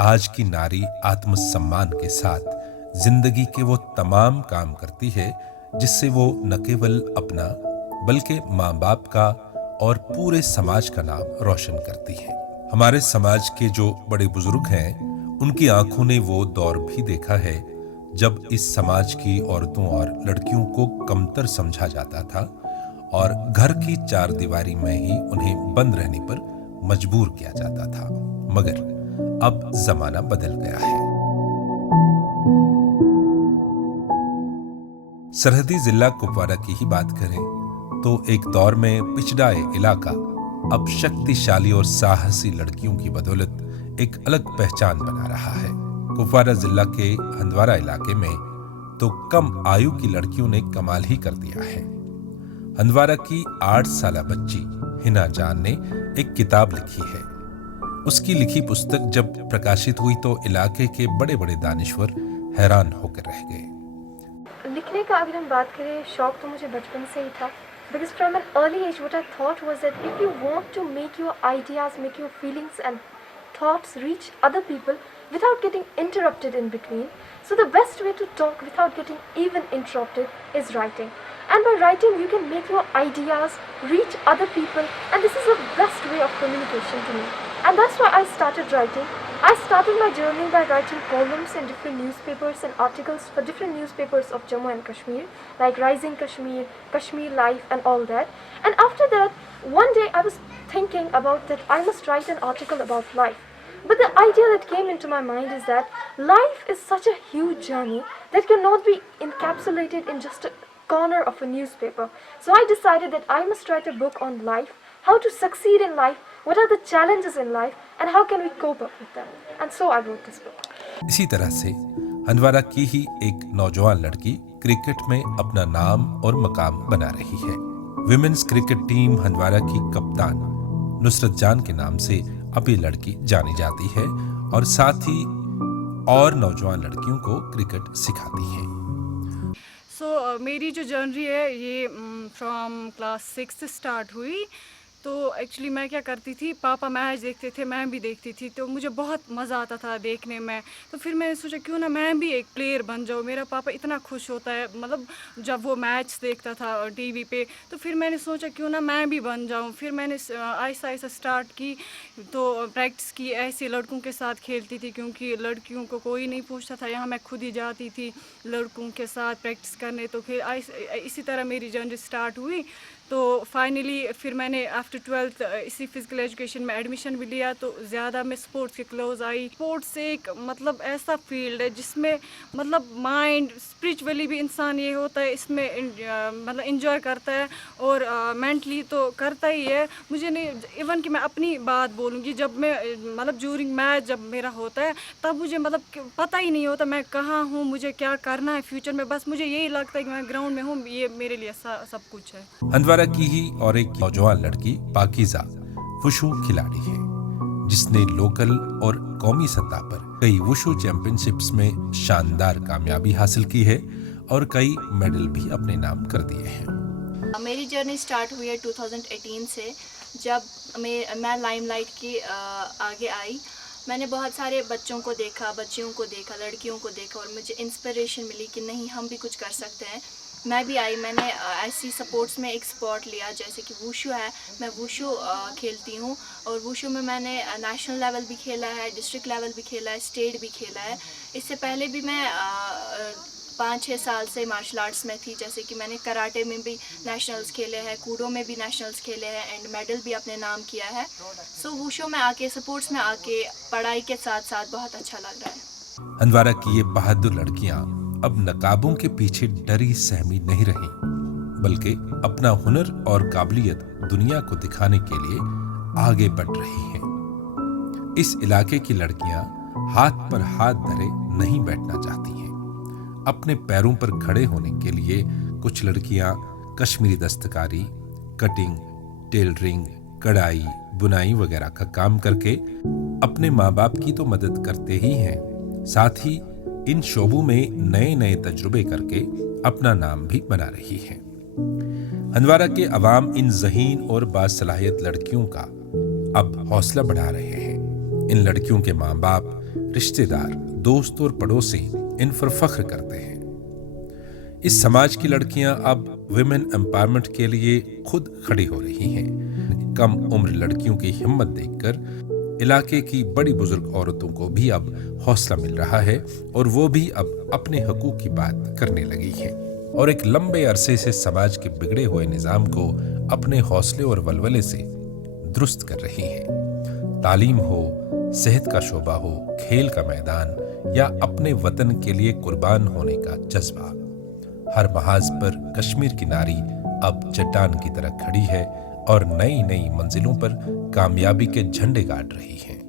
आज की नारी आत्मसम्मान के साथ जिंदगी के वो तमाम काम करती है जिससे वो न केवल अपना बल्कि माँ बाप का और पूरे समाज का नाम रोशन करती है। हमारे समाज के जो बड़े बुजुर्ग हैं, उनकी आंखों ने वो दौर भी देखा है जब इस समाज की औरतों और लड़कियों को कमतर समझा जाता था और घर की चार दीवारी में ही उन्हें बंद रहने पर मजबूर किया जाता था। मगर अब जमाना बदल गया है। सरहदी जिला कुपवारा की ही बात करें तो एक दौर में पिछड़ा इलाका अब शक्तिशाली और साहसी लड़कियों की बदौलत एक अलग पहचान बना रहा है। कुपवारा जिला के हंदवारा इलाके में तो कम आयु की लड़कियों ने कमाल ही कर दिया है। हंदवारा की 8 साला बच्ची हिना जान ने एक किताब लिखी है। उसकी लिखी पुस्तक जब प्रकाशित हुई तो इलाके के बड़े बड़े दानिश्वर हैरान होकर रह गए। लिखने का अगर हम बात करें, शौक तो मुझे बचपन से ही था। Because from an early age what I thought was that if you want to make your ideas, make your feelings and thoughts reach other people without getting interrupted in between, so the best way to talk without getting even interrupted is writing. And by writing you can make your ideas reach other people, and this is the best way of communication to me. And that's why I started writing. I started my journey by writing columns in different newspapers and articles for different newspapers of Jammu and Kashmir, like Rising Kashmir, Kashmir Life and all that. And after that, one day I was thinking about that I must write an article about life. But the idea that came into my mind is that life is such a huge journey that cannot be encapsulated in just a corner of a newspaper. So I decided that I must write a book on life, how to succeed in life, what are the challenges in life, and how can we cope up with them. And so I wrote this book. इसी तरह से हंदवारा की ही एक नौजवान लड़की cricket में अपना नाम और मकाम बना रही है। विमेन्स क्रिकेट टीम हंदवारा की कप्तान नुसरत जान के नाम से अब ये लड़की जानी जाती है और साथ ही और नौजवान लड़कियों को क्रिकेट सिखाती है। मेरी जो जर्नी है ये फ्रॉम क्लास 6 से स्टार्ट हुई। तो एक्चुअली मैं क्या करती थी, पापा मैच देखते थे, मैं भी देखती थी, तो मुझे बहुत मज़ा आता था देखने में। तो फिर मैंने सोचा क्यों ना मैं भी एक प्लेयर बन जाऊँ। मेरा पापा इतना खुश होता है, मतलब जब वो मैच देखता था टीवी पे, तो फिर मैंने सोचा क्यों ना मैं भी बन जाऊँ। फिर मैंने आहिस्ता आहिस्ता स्टार्ट की, तो प्रैक्टिस की, ऐसे लड़कों के साथ खेलती थी क्योंकि लड़कियों को कोई नहीं पूछता था। यहाँ मैं खुद ही जाती थी लड़कों के साथ प्रैक्टिस करने। तो फिर इसी तरह मेरी जर्नी स्टार्ट हुई। तो फाइनली फिर मैंने आफ्टर 12th इसी फिज़िकल एजुकेशन में एडमिशन भी लिया, तो ज़्यादा मैं स्पोर्ट्स के क्लोज आई। स्पोर्ट्स एक मतलब ऐसा फील्ड है जिसमें मतलब माइंड स्पिरिचुअली भी इंसान ये होता है, इसमें मतलब इंजॉय करता है और मेंटली तो करता ही है। मुझे नहीं, इवन कि मैं अपनी बात बोलूँगी, जब मैं मतलब ड्यूरिंग मैच जब मेरा होता है तब मुझे मतलब पता ही नहीं होता मैं कहाँ हूँ, मुझे क्या करना है फ्यूचर में। बस मुझे यही लगता है कि मैं ग्राउंड में हूँ, ये मेरे लिए सब कुछ है। हंदवारा की ही और एक नौजवान लड़की पाकीज़ा वुशु खिलाड़ी है जिसने लोकल और कौमी सतह पर कई वुशु चैंपियनशिप्स में शानदार कामयाबी हासिल की है और कई मेडल भी अपने नाम कर दिए हैं। मेरी जर्नी स्टार्ट हुई है 2018 से, जब मैं लाइमलाइट की आगे आई। मैंने बहुत सारे बच्चों को देखा, बच्चियों को देखा, लड़कियों को देखा और मुझे इंस्पिरेशन मिली कि नहीं, हम भी कुछ कर सकते हैं। मैं भी आई, मैंने ऐसी स्पोर्ट्स में एक स्पॉट लिया जैसे कि वुशु है। मैं वुशु खेलती हूँ और वुशु में मैंने नेशनल लेवल भी खेला है, डिस्ट्रिक्ट लेवल भी खेला है, स्टेट भी खेला है। इससे पहले भी मैं 5-6 साल से मार्शल आर्ट्स में थी, जैसे कि मैंने कराटे में भी नेशनल्स खेले हैं, कूडो में भी नेशनल्स खेले हैं एंड मेडल भी अपने नाम किया है। सो वुशु में आके, स्पोर्ट्स में आके, पढ़ाई के साथ साथ बहुत अच्छा लग रहा है। हंदवारा की ये बहादुर लड़कियां अब नकाबों के पीछे डरी सहमी नहीं रही, बल्कि अपना हुनर और काबिलियत दुनिया को दिखाने के लिए आगे बढ़ रही हैं। इस इलाके की लड़कियां हाथ पर हाथ धरे नहीं बैठना चाहती हैं। अपने पैरों पर खड़े होने के लिए कुछ लड़कियां कश्मीरी दस्तकारी, कटिंग, टेलरिंग, कढ़ाई, बुनाई वगैरह का काम करके अपने माँ बाप की तो मदद करते ही हैं, साथ ही इन शोबों में नए नए तजुर्बे करके अपना नाम भी बना रही है। हंदवारा के अवाम इन ज़हीन और बासलाहियत लड़कियों का अब हौसला बढ़ा रहे हैं। इन लड़कियों के माँ बाप रिश्तेदार, दोस्त और पड़ोसी इन पर फख्र करते हैं। इस समाज की लड़कियां अब विमेन एम्पावरमेंट के लिए खुद खड़ी हो रही हैं। कम उम्र लड़कियों की हिम्मत देखकर इलाके की बड़ी बुजुर्ग औरतों को भी अब हौसला मिल रहा है और वो भी अब अपने हकूक की बात करने लगी हैं और एक लंबे अरसे से समाज के बिगड़े हुए निजाम को अपने हौसले और वलवले से दुरुस्त कर रही हैं। तालीम हो, सेहत का शोबा हो, खेल का मैदान या अपने वतन के लिए कुर्बान होने का जज्बा, हर महाज पर कश्मीर की नारी अब चट्टान की तरह खड़ी है और नई नई मंजिलों पर कामयाबी के झंडे गाड़ रही है।